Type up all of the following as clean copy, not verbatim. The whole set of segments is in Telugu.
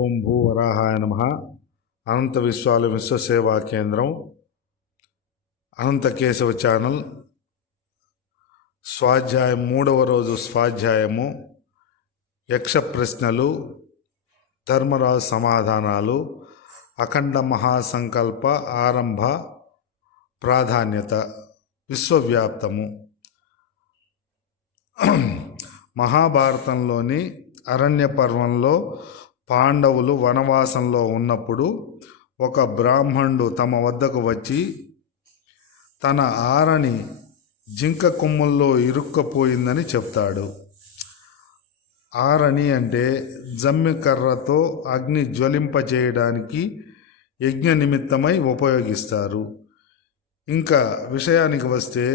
ఓం భూ వరాహాయ నమ. అనంత విశ్వాల విశ్వసేవా కేంద్రం, అనంత కేశవ ఛానల్. స్వాధ్యాయం 3వ రోజు స్వాధ్యాయము యక్ష ప్రశ్నలు, ధర్మరాజు సమాధానాలు, అఖండ మహాసంకల్ప ఆరంభ ప్రాధాన్యత, విశ్వవ్యాప్తము. మహాభారతంలోని అరణ్య పర్వంలో పాండవులు వనవాసంలో ఉన్నప్పుడు ఒక బ్రాహ్మణుడు తమ వద్దకు వచ్చి తన ఆరని జింక కొమ్ముల్లో ఇరుక్కపోయిందని చెప్తాడు. ఆరని అంటే జమ్మి కర్రతో అగ్ని జ్వలింపజేయడానికి యజ్ఞ నిమిత్తమై ఉపయోగిస్తారు. ఇంకా విషయానికి వస్తే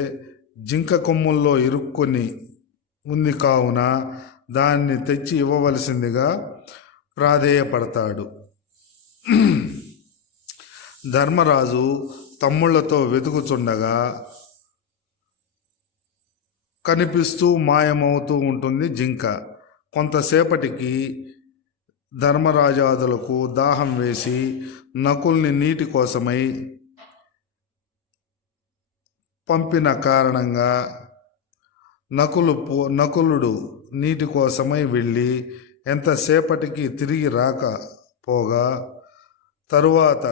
జింక కొమ్ముల్లో ఇరుక్కొని ఉంది కావున దాన్ని తెచ్చి ఇవ్వవలసిందిగా ప్రాధేయపడతాడు. ధర్మరాజు తమ్ముళ్లతో వెతుకుచుండగా కనిపిస్తూ మాయమవుతూ ఉంటుంది జింక. కొంతసేపటికి ధర్మరాజాదులకు దాహం వేసి నకుల్ని నీటి కోసమై పంపిన కారణంగా నకులుడు నీటి కోసమై వెళ్ళి ఎంతసేపటికి తిరిగి రాకపోగా తరువాత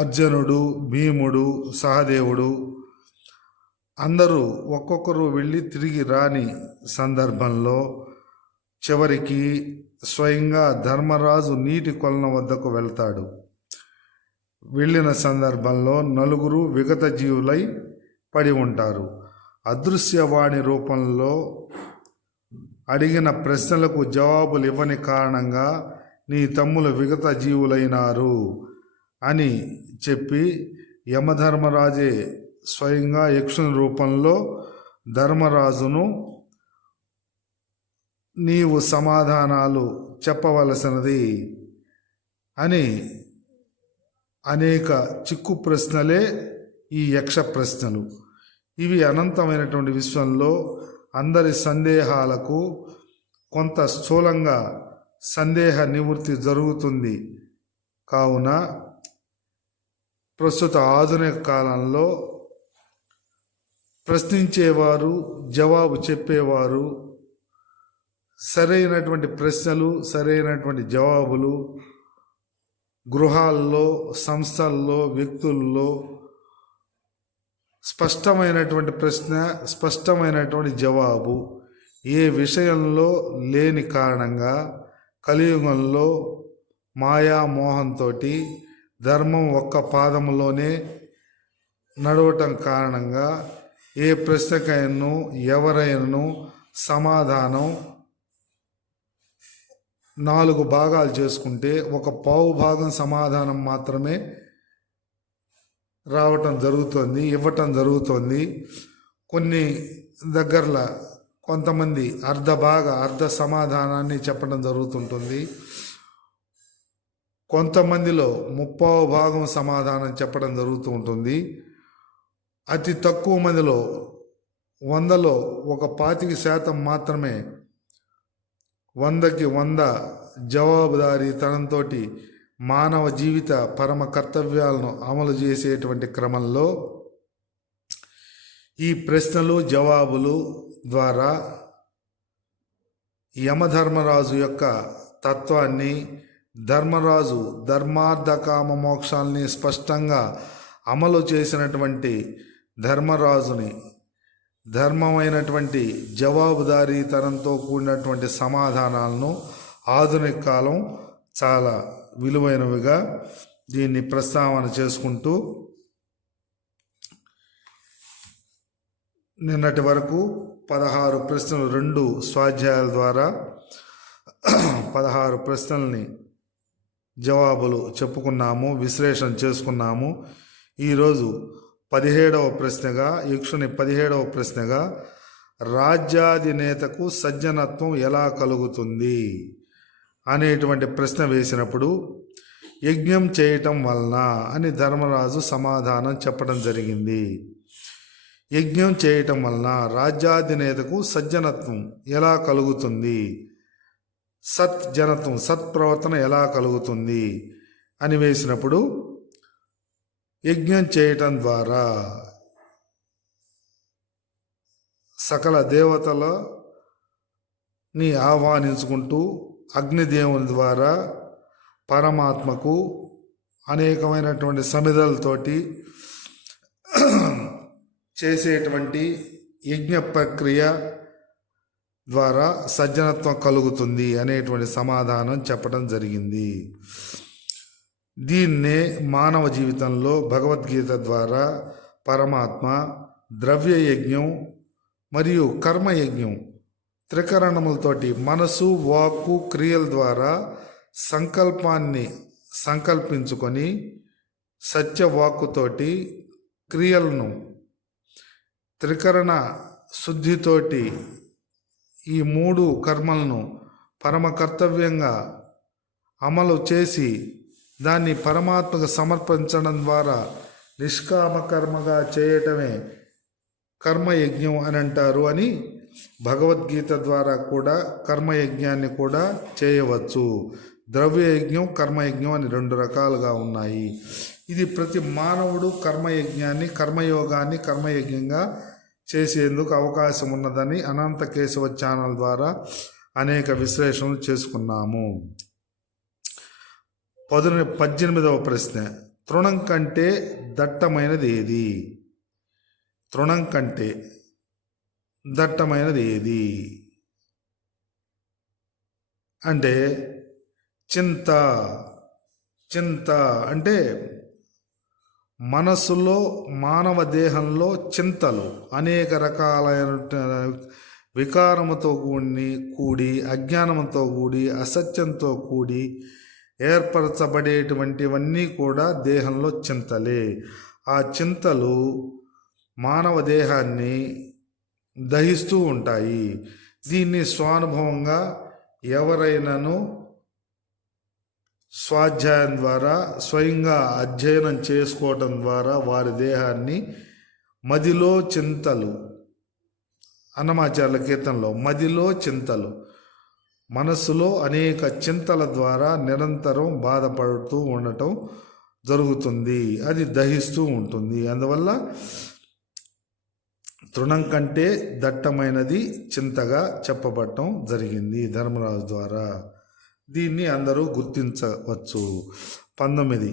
అర్జునుడు, భీముడు, సహదేవుడు అందరూ ఒక్కొక్కరు వెళ్ళి తిరిగి రాని సందర్భంలో చివరికి స్వయంగా ధర్మరాజు నీటి కొలన వద్దకు వెళ్తాడు. వెళ్ళిన సందర్భంలో నలుగురు విగత జీవులై పడి ఉంటారు. అదృశ్యవాణి రూపంలో అడిగిన ప్రశ్నలకు జవాబులు ఇవ్వని కారణంగా నీ తమ్ములు విగత జీవులైనారు అని చెప్పి యమధర్మరాజే స్వయంగా యక్షుని రూపంలో ధర్మరాజును నీవు సమాధానాలు చెప్పవలసినది అని అనేక చిక్కు ప్రశ్నలే ఈ యక్ష ప్రశ్నలు. ఇవి అనంతమైనటువంటి విశ్వంలో అందరి సందేహాలకు కొంత స్థూలంగా సందేహ నివృత్తి జరుగుతుంది. కావున ప్రస్తుత ఆధునిక కాలంలో ప్రశ్నించేవారు, జవాబు చెప్పేవారు సరైనటువంటి ప్రశ్నలు, సరైనటువంటి జవాబులు గృహాల్లో, సంస్థల్లో, వ్యక్తుల్లో స్పష్టమైనటువంటి ప్రశ్న, స్పష్టమైనటువంటి జవాబు ఏ విషయంలో లేని కారణంగా కలియుగంలో మాయామోహంతో ధర్మం ఒక్క పాదంలోనే నడవటం కారణంగా ఏ ప్రశ్నకైనా ఎవరైనా సమాధానం 4 భాగాలు చేసుకుంటే ఒక పావు భాగం సమాధానం మాత్రమే రావటం జరుగుతుంది, ఇవ్వటం జరుగుతుంది. కొన్ని దగ్గరలో కొంతమంది అర్ధ సమాధానాన్ని చెప్పడం జరుగుతుంటుంది. కొంతమందిలో 30వ భాగం సమాధానం చెప్పడం జరుగుతూ ఉంటుంది. అతి తక్కువ మందిలో 100లో ఒక 25% మాత్రమే 100కి 100 జవాబుదారీతనంతో మానవ జీవిత పరమ కర్తవ్యాలను అమలు చేసేటువంటి క్రమంలో ఈ ప్రశ్నలు, జవాబులు ద్వారా యమధర్మరాజు యొక్క తత్వాన్ని, ధర్మరాజు ధర్మార్థ కామ మోక్షాల్ని స్పష్టంగా అమలు చేసినటువంటి ధర్మరాజుని ధర్మమైనటువంటి జవాబుదారీతనంతో కూడినటువంటి సమాధానాలను ఆధునిక కాలం చాలా విలువైనవిగా దీన్ని ప్రస్తావన చేసుకుంటూ నిన్నటి వరకు 16 ప్రశ్నలు 2 స్వాధ్యాయాల ద్వారా 16 ప్రశ్నల్ని జవాబులు చెప్పుకున్నాము, విశ్లేషణ చేసుకున్నాము. ఈరోజు 17వ ప్రశ్నగా, యక్షుని 17వ ప్రశ్నగా రాజ్యాధినేతకు సజ్జనత్వం ఎలా కలుగుతుంది అనేటువంటి ప్రశ్న వేసినప్పుడు యజ్ఞం చేయటం వలన అని ధర్మరాజు సమాధానం చెప్పడం జరిగింది. యజ్ఞం చేయటం వలన రాజ్యాధినేతకు సజ్జనత్వం ఎలా కలుగుతుంది సత్ జనతం, సత్ప్రవర్తన ఎలా కలుగుతుంది అని వేసినప్పుడు యజ్ఞం చేయటం ద్వారా సకల దేవతలని ఆహ్వానించుకుంటూ అగ్నిదేవుని ద్వారా పరమాత్మకు అనేకమైనటువంటి సమిధలతోటి చేసేటువంటి యజ్ఞ ప్రక్రియ ద్వారా సజ్జనత్వం కలుగుతుంది అనేటువంటి సమాధానం చెప్పడం జరిగింది. దీన్నే మానవ జీవితంలో భగవద్గీత ద్వారా పరమాత్మ ద్రవ్య యజ్ఞం మరియు కర్మయజ్ఞం త్రికరణములతోటి మనసు, వాక్కు, క్రియల ద్వారా సంకల్పాన్ని సంకల్పించుకొని సత్యవాక్కుతోటి క్రియలను త్రికరణ శుద్ధితోటి ఈ 3 కర్మలను పరమ కర్తవ్యంగా అమలు చేసి దాన్ని పరమాత్మకు సమర్పించడం ద్వారా నిష్కామ కర్మగా చేయటమే కర్మయజ్ఞం అని అంటారు అని భగవద్గీత ద్వారా కూడా కర్మయజ్ఞాన్ని కూడా చేయవచ్చు. ద్రవ్యయజ్ఞం, కర్మయజ్ఞం అని 2 రకాలుగా ఉన్నాయి. ఇది ప్రతి మానవుడు కర్మయజ్ఞాన్ని, కర్మయోగాన్ని కర్మయజ్ఞంగా చేసేందుకు అవకాశం ఉన్నదని అనంత కేశవ ఛానల్ ద్వారా అనేక విశ్లేషణలు చేసుకున్నాము. 18వ ప్రశ్న, తృణం కంటే దట్టమైనది ఏది? తృణం కంటే దట్టమైనది ఏది అంటే చింత. చింత అంటే మనస్సులో, మానవ దేహంలో చింతలు అనేక రకాలైన వికారముతో కూడి అజ్ఞానంతో కూడి అసత్యంతో కూడి ఏర్పరచబడేటువంటివన్నీ కూడా దేహంలో చింతలే. ఆ చింతలు మానవ దేహాన్ని దహిస్తూ ఉంటాయి. దీన్ని స్వానుభవంగా ఎవరైనాను స్వాధ్యాయం ద్వారా స్వయంగా అధ్యయనం చేసుకోవటం ద్వారా వారి దేహాన్ని మదిలో చింతలు, అన్నమాచార్యుల కీర్తనలో మదిలో చింతలు, మనస్సులో అనేక చింతల ద్వారా నిరంతరం బాధపడుతూ ఉండటం జరుగుతుంది. అది దహిస్తూ ఉంటుంది. అందువల్ల తృణం కంటే దట్టమైనది చింతగా చెప్పబడటం జరిగింది ధర్మరాజు ద్వారా. దీన్ని అందరూ గుర్తించవచ్చు. 19,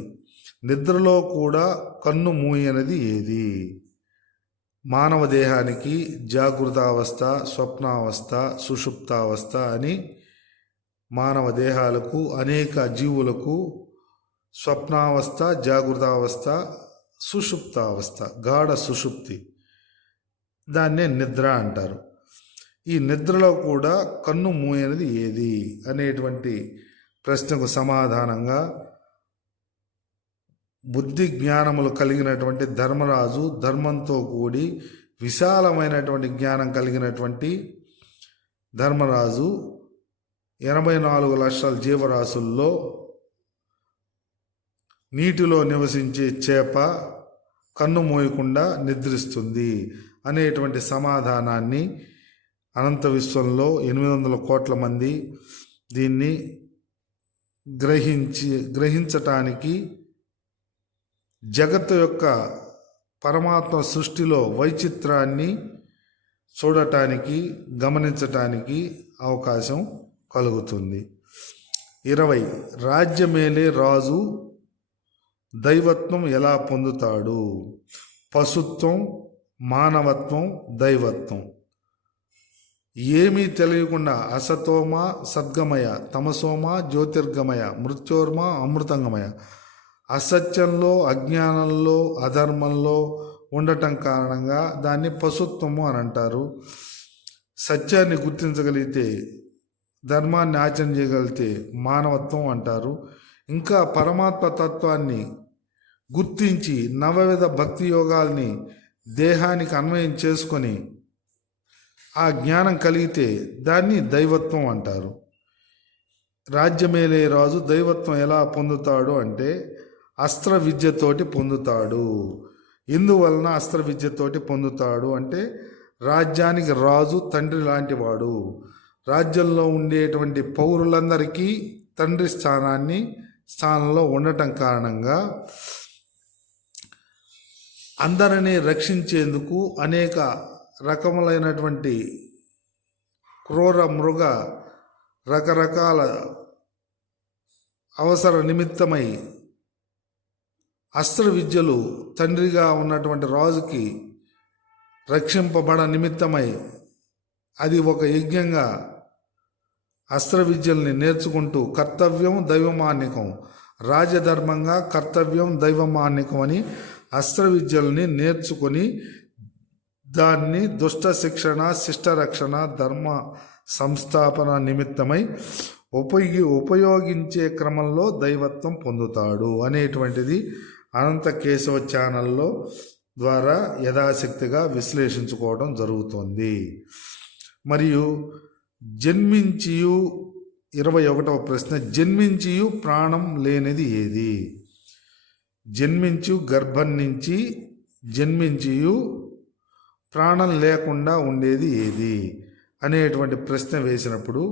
నిద్రలో కూడా కన్ను మూయనిది ఏది? మానవ దేహానికి జాగృతావస్థ, స్వప్నావస్థ, సుషుప్తావస్థ అని మానవ దేహాలకు, అనేక జీవులకు స్వప్నావస్థ, జాగృతావస్థ, సుషుప్తావస్థ, గాఢ సుషుప్తి, దాన్నే నిద్ర అంటారు. ఈ నిద్రలో కూడా కన్ను మూయనిది ఏది అనేటువంటి ప్రశ్నకు సమాధానంగా బుద్ధి జ్ఞానములు కలిగినటువంటి ధర్మరాజు, ధర్మంతో కూడి విశాలమైనటువంటి జ్ఞానం కలిగినటువంటి ధర్మరాజు 84 లక్షల జీవరాశుల్లో నీటిలో నివసించే చేప కన్ను మూయకుండా నిద్రిస్తుంది అనేటువంటి సమాధానాన్ని అనంత విశ్వంలో 800 కోట్ల మంది దీన్ని గ్రహించటానికి, జగత్తు యొక్క పరమాత్మ సృష్టిలో వైచిత్రాన్ని చూడటానికి, గమనించటానికి అవకాశం కలుగుతుంది. 20, రాజ్యమేలే రాజు దైవత్వం ఎలా పొందుతాడు? పశుత్వం, మానవత్వం, దైవత్వం. ఏమీ తెలియకుండా అసతోమ సద్గమయ, తమసోమ జ్యోతిర్గమయ, మృత్యోర్మ అమృతంగమయ, అసత్యంలో, అజ్ఞానంలో, అధర్మంలో ఉండటం కారణంగా దాన్ని పశుత్వము అని అంటారు. సత్యాన్ని గుర్తించగలిగితే, ధర్మాన్ని ఆచరణ చేయగలిగితే మానవత్వం అంటారు. ఇంకా పరమాత్మ తత్వాన్ని గుర్తించి నవవిధ భక్తి యోగాల్ని దేహానికి అన్వయం చేసుకొని ఆ జ్ఞానం కలిగితే దాన్ని దైవత్వం అంటారు. రాజ్యమేలే రాజు దైవత్వం ఎలా పొందుతాడు అంటే అస్త్ర విద్యతోటి పొందుతాడు. ఎందువలన అస్త్ర విద్యతోటి పొందుతాడు అంటే రాజ్యానికి రాజు తండ్రి లాంటివాడు. రాజ్యంలో ఉండేటువంటి పౌరులందరికీ తండ్రి స్థానంలో ఉండటం కారణంగా అందరినీ రక్షించేందుకు అనేక రకములైనటువంటి క్రూర మృగ రకరకాల అవసర నిమిత్తమై అస్త్ర విద్యలు తండ్రిగా ఉన్నటువంటి రాజుకి రక్షింపబడ నిమిత్తమై అది ఒక యజ్ఞంగా అస్త్ర విద్యల్ని నేర్చుకుంటూ కర్తవ్యం దైవమాన్నికం, రాజధర్మంగా కర్తవ్యం దైవమాన్నికం అని అస్త్ర విద్యల్ని నేర్చుకొని దాన్ని దుష్ట శిక్షణ, శిష్ట రక్షణ, ధర్మ సంస్థాపన నిమిత్తమై ఉపయోగించే క్రమంలో దైవత్వం పొందుతాడు అనేటువంటిది అనంత కేశవ ఛానల్లో ద్వారా యథాశక్తిగా విశ్లేషించుకోవడం జరుగుతుంది. మరియు జన్మించియు 21వ ప్రశ్న, జన్మించియు ప్రాణం లేనిది ఏది? జన్మించు గర్భం నుంచి జన్మించియు ప్రాణం లేకుండా ఉండేది ఏది అనేటువంటి ప్రశ్న వేసినప్పుడు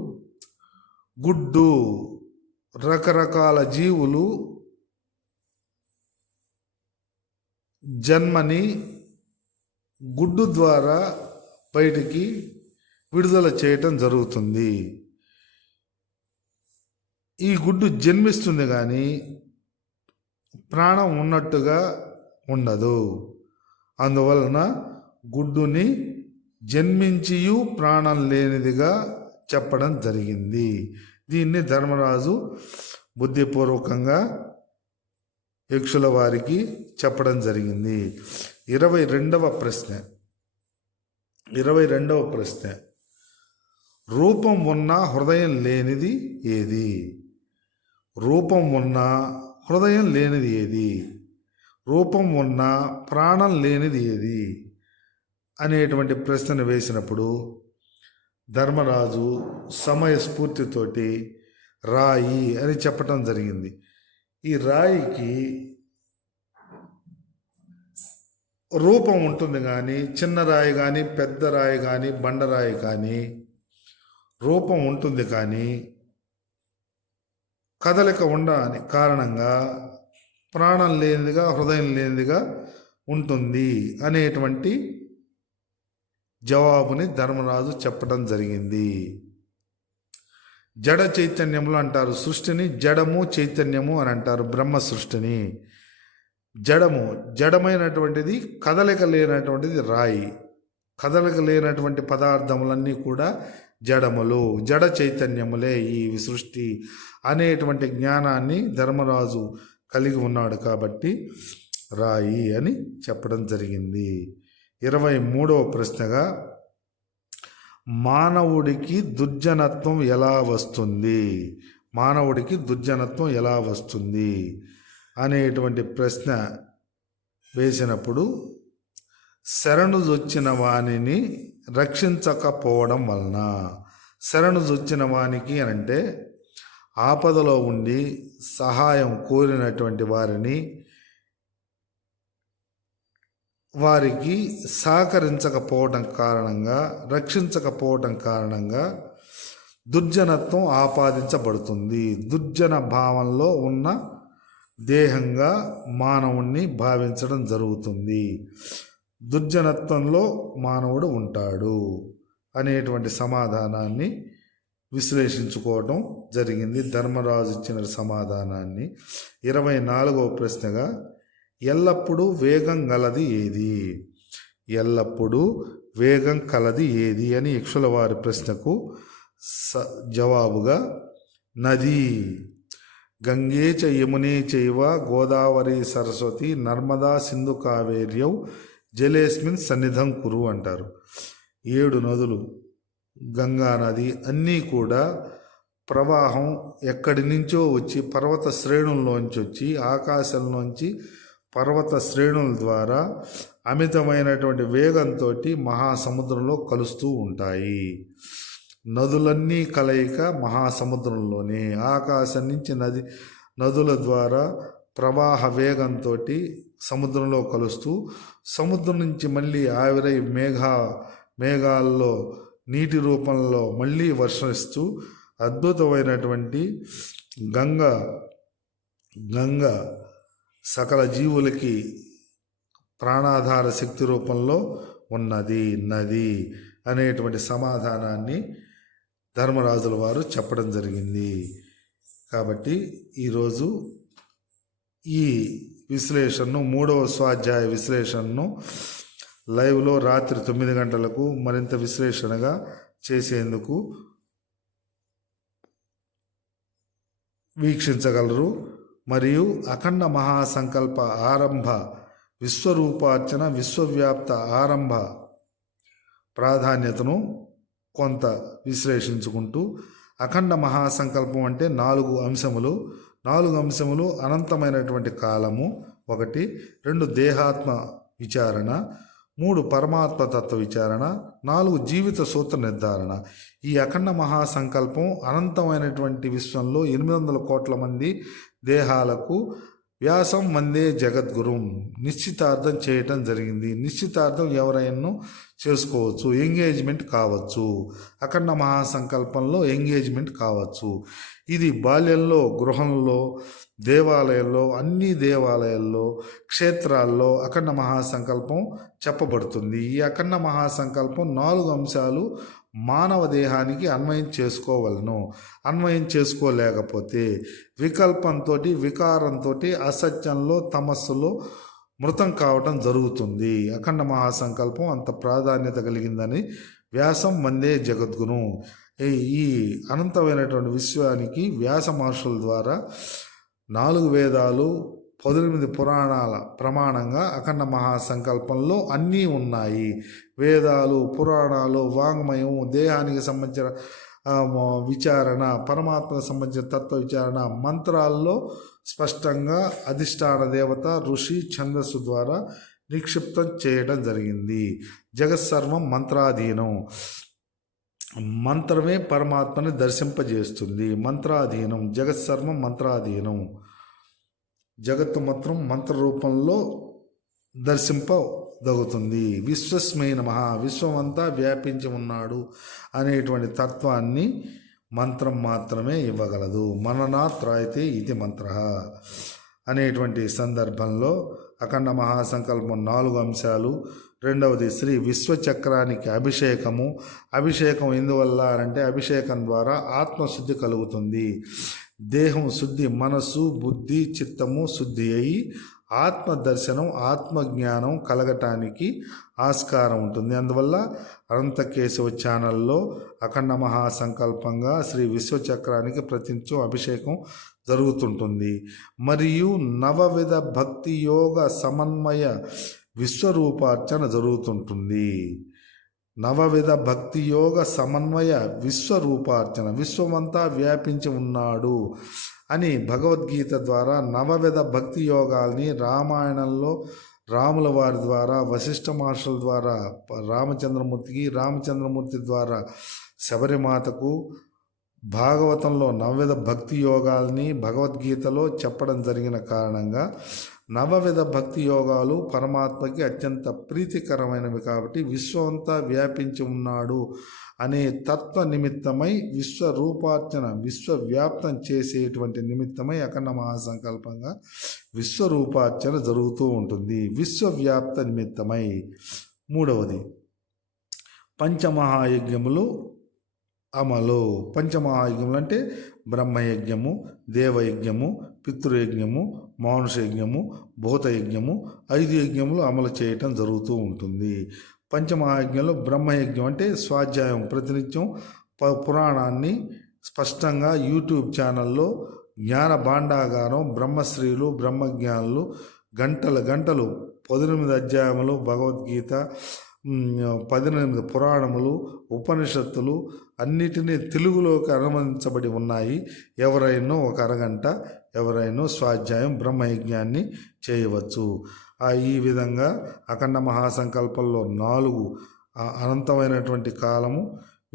గుడ్డు, రకరకాల జీవులు జన్మని గుడ్డు ద్వారా బయటికి విడుదల చేయటం జరుగుతుంది. ఈ గుడ్డు జన్మిస్తుంది కానీ ప్రాణం ఉన్నట్టుగా ఉండదు. అందువలన గుడ్డుని జన్మించియు ప్రాణం లేనిదిగా చెప్పడం జరిగింది. దీన్ని ధర్మరాజు బుద్ధిపూర్వకంగా యక్షుల వారికి చెప్పడం జరిగింది. 22వ ప్రశ్న, రూపం ఉన్న హృదయం లేనిది ఏది? రూపం ఉన్న హృదయం లేనిది ఏది? రూపం ఉన్న ప్రాణం లేనిది ఏది అనేటువంటి ప్రశ్నను వేసినప్పుడు ధర్మరాజు సమయస్ఫూర్తితోటి రాయి అని చెప్పటం జరిగింది. ఈ రాయికి రూపం ఉంటుంది కానీ చిన్న రాయి కానీ పెద్ద రాయి కానీ బండరాయి కానీ రూపం ఉంటుంది కానీ కదలిక ఉండని కారణంగా ప్రాణం లేనిదిగా, హృదయం లేనిదిగా ఉంటుంది అనేటువంటి జవాబుని ధర్మరాజు చెప్పడం జరిగింది. జడ చైతన్యములు అంటారు సృష్టిని, జడము చైతన్యము అని అంటారు బ్రహ్మ సృష్టిని. జడమైనటువంటిది, కదలిక లేనటువంటిది రాయి. కదలిక లేనటువంటి పదార్థములన్నీ కూడా జడములు, జడ చైతన్యములే ఈ సృష్టి అనేటువంటి జ్ఞానాన్ని ధర్మరాజు కలిగి ఉన్నాడు కాబట్టి రాయి అని చెప్పడం జరిగింది. 23వ ప్రశ్నగా, మానవుడికి దుర్జనత్వం ఎలా వస్తుంది? మానవుడికి దుర్జనత్వం ఎలా వస్తుంది అనేటువంటి ప్రశ్న వేసినప్పుడు శరణుజొచ్చిన వానిని రక్షించకపోవడం వలన. శరణుజొచ్చిన వానికి అంటే ఆపదలో ఉండి సహాయం కోరినటువంటి వారికి సహకరించకపోవడం కారణంగా, రక్షించకపోవడం కారణంగా దుర్జనత్వం ఆపాదించబడుతుంది. దుర్జన భావంలో ఉన్న దేహంగా మానవుణ్ణి భావించడం జరుగుతుంది. దుర్జనత్వంలో మానవుడు ఉంటాడు అనేటువంటి సమాధానాన్ని విశ్లేషించుకోవడం జరిగింది. ధర్మరాజు ఇచ్చిన సమాధానాన్ని 24వ ప్రశ్నగా, ఎల్లప్పుడూ వేగం గలది ఏది? ఎల్లప్పుడూ వేగం కలది ఏది అని యక్షుల వారి ప్రశ్నకు జవాబుగా నది. గంగే చ యమునే చైవ గోదావరి సరస్వతి నర్మదా సింధు కావేర్యౌ జలేస్మిన్ సన్నిధం కురు అంటారు. 7 నదులు, గంగా నది అన్నీ కూడా ప్రవాహం ఎక్కడి నుంచో వచ్చి పర్వత శ్రేణుల్లోంచి వచ్చి ఆకాశంలోంచి పర్వత శ్రేణుల ద్వారా అమితమైనటువంటి వేగంతో మహాసముద్రంలో కలుస్తూ ఉంటాయి. నదులన్నీ కలయిక మహాసముద్రంలోనే. ఆకాశం నుంచి నదుల ద్వారా ప్రవాహ వేగంతో సముద్రంలో కలుస్తూ సముద్రం నుంచి మళ్ళీ ఆవిరై మేఘాల్లో నీటి రూపంలో మళ్ళీ వర్షిస్తూ అద్భుతమైనటువంటి గంగ సకల జీవులకి ప్రాణాధార శక్తి రూపంలో ఉన్నది నది అనేటువంటి సమాధానాన్ని ధర్మరాజుల వారు చెప్పడం జరిగింది. కాబట్టి ఈరోజు ఈ విశ్లేషణను 3వ స్వాధ్యాయ విశ్లేషణను లైవ్లో రాత్రి 9 గంటలకు మరింత విశ్లేషణగా చేసేందుకు వీక్షించగలరు. మరియు అఖండ మహాసంకల్ప ఆరంభ విశ్వరూపార్చన విశ్వవ్యాప్త ఆరంభ ప్రాధాన్యతను కొంత విశ్లేషించుకుంటూ, అఖండ మహాసంకల్పం అంటే 4 అంశములు అనంతమైనటువంటి కాలము 1, 2 దేహాత్మ విచారణ, 3 పరమాత్మ తత్వ విచారణ, 4 జీవిత సూత్ర నిర్ధారణ. ఈ అఖండ మహాసంకల్పం అనంతమైనటువంటి విశ్వంలో 800 కోట్ల మంది దేహాలకు వ్యాసం వందే జగద్గురుం నిశ్చితార్థం చేయటం జరిగింది. నిశ్చితార్థం ఎవరైనా చేసుకోవచ్చు, ఎంగేజ్మెంట్ కావచ్చు. అఖండ మహాసంకల్పంలో ఎంగేజ్మెంట్ కావచ్చు. ఇది బాల్యంలో, గృహంలో, దేవాలయంలో, అన్ని దేవాలయాల్లో, క్షేత్రాల్లో అఖండ మహాసంకల్పం చెప్పబడుతుంది. ఈ అఖండ మహాసంకల్పం 4 అంశాలు మానవ దేహానికి అన్వయం చేసుకోవలను. అన్వయం చేసుకోలేకపోతే వికల్పంతో, వికారంతో, అసత్యంలో, తమస్సులో మృతం కావటం జరుగుతుంది. అఖండ మహాసంకల్పం అంత ప్రాధాన్యత కలిగిందని వ్యాసం వందే జగద్గురు ఈ అనంతమైనటువంటి విశ్వానికి వ్యాస మహర్షుల ద్వారా 4 వేదాలు 18 పురాణాల ప్రమాణంగా అఖండ మహాసంకల్పంలో అన్నీ ఉన్నాయి. వేదాలు, పురాణాలు, వాంగ్మయం, దేహానికి సంబంధించిన విచారణ, పరమాత్మకు సంబంధించిన తత్వ విచారణ, మంత్రాల్లో స్పష్టంగా అధిష్టాన దేవత, ఋషి, ఛందస్సు ద్వారా నిక్షిప్తం చేయడం జరిగింది. జగత్సర్వం మంత్రాధీనం. మంత్రమే పరమాత్మని దర్శింపజేస్తుంది. మంత్రాధీనం, జగత్సర్వం మంత్రాధీనం. జగత్తు మాత్రం మంత్ర రూపంలో దర్శింపదగుతుంది. విశ్వస్మై నమః, విశ్వమంతా వ్యాపించి ఉన్నాడు అనేటువంటి తత్వాన్ని మంత్రం మాత్రమే ఇవ్వగలదు. మననాత్రాయితే ఇది మంత్ర అనేటువంటి సందర్భంలో అఖండ మహాసంకల్పం 4 అంశాలు. 2వది శ్రీ విశ్వచక్రానికి అభిషేకము. అభిషేకం ఎందువల్ల అంటే అభిషేకం ద్వారా ఆత్మశుద్ధి కలుగుతుంది. దేహం శుద్ధి, మనస్సు, బుద్ధి, చిత్తము శుద్ధి అయి ఆత్మదర్శనం, ఆత్మజ్ఞానం కలగటానికి ఆస్కారం ఉంటుంది. అందువల్ల అనంతకేశవ ఛానల్లో అఖండ మహాసంకల్పంగా శ్రీ విశ్వచక్రానికి ప్రతినిత్యం అభిషేకం జరుగుతుంటుంది. మరియు 9 విధ భక్తి యోగ సమన్వయ విశ్వరూపార్చన జరుగుతుంటుంది. 9 విధ భక్తి యోగ సమన్వయ విశ్వరూపార్చన, విశ్వమంతా వ్యాపించి ఉన్నాడు అని భగవద్గీత ద్వారా 9 విధ భక్తి యోగాల్ని రామాయణంలో రాముల వారి ద్వారా, వశిష్ఠ మహర్షుల ద్వారా రామచంద్రమూర్తి ద్వారా శబరిమాతకు, భాగవతంలో 9 విధ భక్తి యోగాల్ని భగవద్గీతలో చెప్పడం జరిగిన కారణంగా 9 విధ భక్తి యోగాలు పరమాత్మకి అత్యంత ప్రీతికరమైనవి. కాబట్టి విశ్వమంతా వ్యాపించి ఉన్నాడు అనే తత్వ నిమిత్తమై విశ్వరూపార్చన, విశ్వవ్యాప్తం చేసేటువంటి నిమిత్తమై అఖండ మహాసంకల్పంగా విశ్వరూపార్చన జరుగుతూ ఉంటుంది. విశ్వవ్యాప్త నిమిత్తమై. 3వది పంచమహాయజ్ఞములు అమలు. పంచమహాయజ్ఞములు అంటే బ్రహ్మయజ్ఞము, దేవయజ్ఞము, పితృయజ్ఞము, మానుషయజ్ఞము, భూతయజ్ఞము, 5 యజ్ఞములు అమలు చేయటం జరుగుతూ ఉంటుంది. పంచమహాయజ్ఞంలో బ్రహ్మయజ్ఞం అంటే స్వాధ్యాయం, ప్రతినిత్యం పురాణాన్ని స్పష్టంగా యూట్యూబ్ ఛానల్లో జ్ఞాన భాండాగారం, బ్రహ్మశ్రీలు, బ్రహ్మజ్ఞానులు గంటలు 18 అధ్యాయములు భగవద్గీత, 18 పురాణములు, ఉపనిషత్తులు అన్నిటినీ తెలుగులోకి అనువదించబడి ఉన్నాయి. ఎవరైనా ఒక అరగంట స్వాధ్యాయం బ్రహ్మయజ్ఞాన్ని చేయవచ్చు. ఈ విధంగా అఖండ మహాసంకల్పంలో 4 అనంతమైనటువంటి కాలము,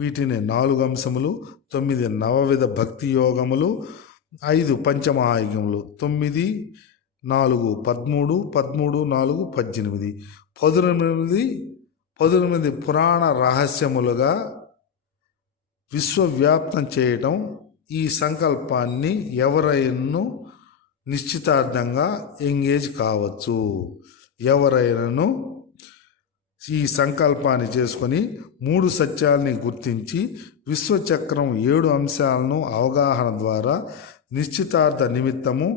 వీటిని 4 అంశములు, 9 9 భక్తి యోగములు, 5 పంచమహాయజ్ఞములు, 9 4 13 13 4 18 19 పురాణ రహస్యములుగా విశ్వవ్యాప్తం చేయటం. ఈ సంకల్పాన్ని ఎవరైనా నిశ్చితార్థంగా ఎంగేజ్ కావచ్చు. ఎవరైనాను ఈ సంకల్పాన్ని చేసుకొని 3 సత్యాల్ని గుర్తించి విశ్వచక్రం 7 అంశాలను అవగాహన ద్వారా నిశ్చితార్థ నిమిత్తము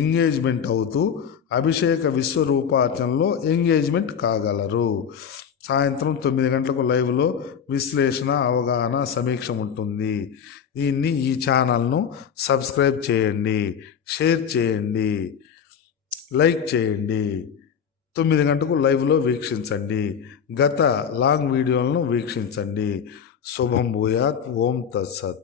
ఎంగేజ్మెంట్ అవుతూ అభిషేక విశ్వరూపార్చనలో ఎంగేజ్మెంట్ కాగలరు. సాయంత్రం 9 గంటలకు లైవ్లో విశ్లేషణ, అవగాహన, సమీక్ష ఉంటుంది. ఈ ఛానల్ను సబ్స్క్రైబ్ చేయండి, షేర్ చేయండి, లైక్ చేయండి. 9 గంటలకు లైవ్లో వీక్షించండి. గత లాంగ్ వీడియోలను వీక్షించండి. శుభం భూయాత్. ఓం తత్సత్.